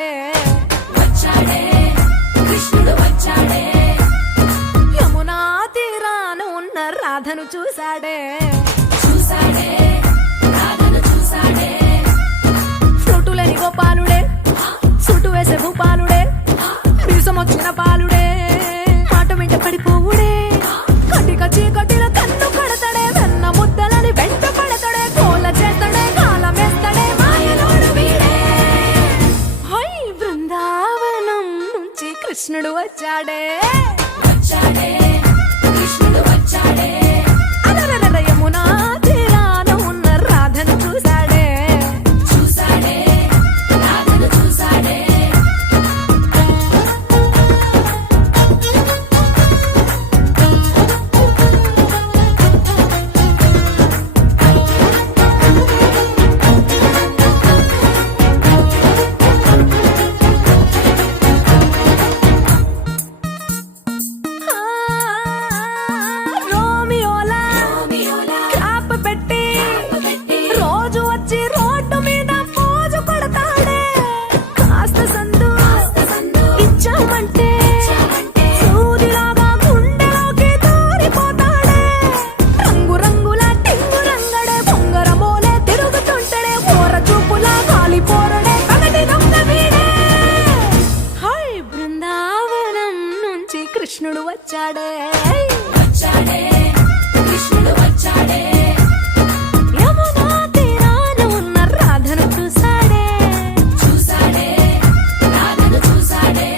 వచ్చాడే కృష్ణుడు వచ్చాడే, యమునా తీరాన ఉన్న రాధను చూశాడే, చూశాడే రాధను చూశాడే. ఫ్రూటులేని గోపాలుడే, సుటు వేసే భూపాలుడే, మీసమొచ్చిన పాలుడే, మాట వెంట పడిపోవుడే, కటిక చీకటిలో కన్ను కడతాడే, వెన్న ముద్దలని వెంట పడతాడే, కోల చేస్తాడే, కాలమేస్తాడే, మాయలోడు వీడే. హై బృందావనం నుంచి కృష్ణుడు వచ్చాడే, వచ్చాడే కృష్ణుడు వచ్చాడే. అలరల యమునా తీరాన ఉన్న రాధను చూశాడే, చూశాడే రాధను చూశాడే. రోమియోలా క్రాప్ పెట్టి రోజు వచ్చి రోడ్డు మీద పోజు కొడతాడే, కాస్త సందు ఇచ్చామంటే సూదిలాగా గుండెలోకి దూరిపోతాడే, రంగు రంగుల టింగు రంగడే, బొంగరమోలే తిరుగుతుంటాడే, ఓర చూపులా కాలిపోరడే, పగటి దొంగ వీడే. హై బృందావనం నుంచి కృష్ణుడు వచ్చాడే, వచ్చాడే కృష్ణుడు వచ్చాడే. యమునా తీరాన ఉన్న రాధను చూశాడే, చూశాడే రాధను చూశాడే.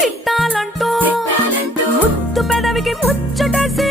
తిట్టాలంటూ ముద్దు పెదవికి ముచ్చటేసి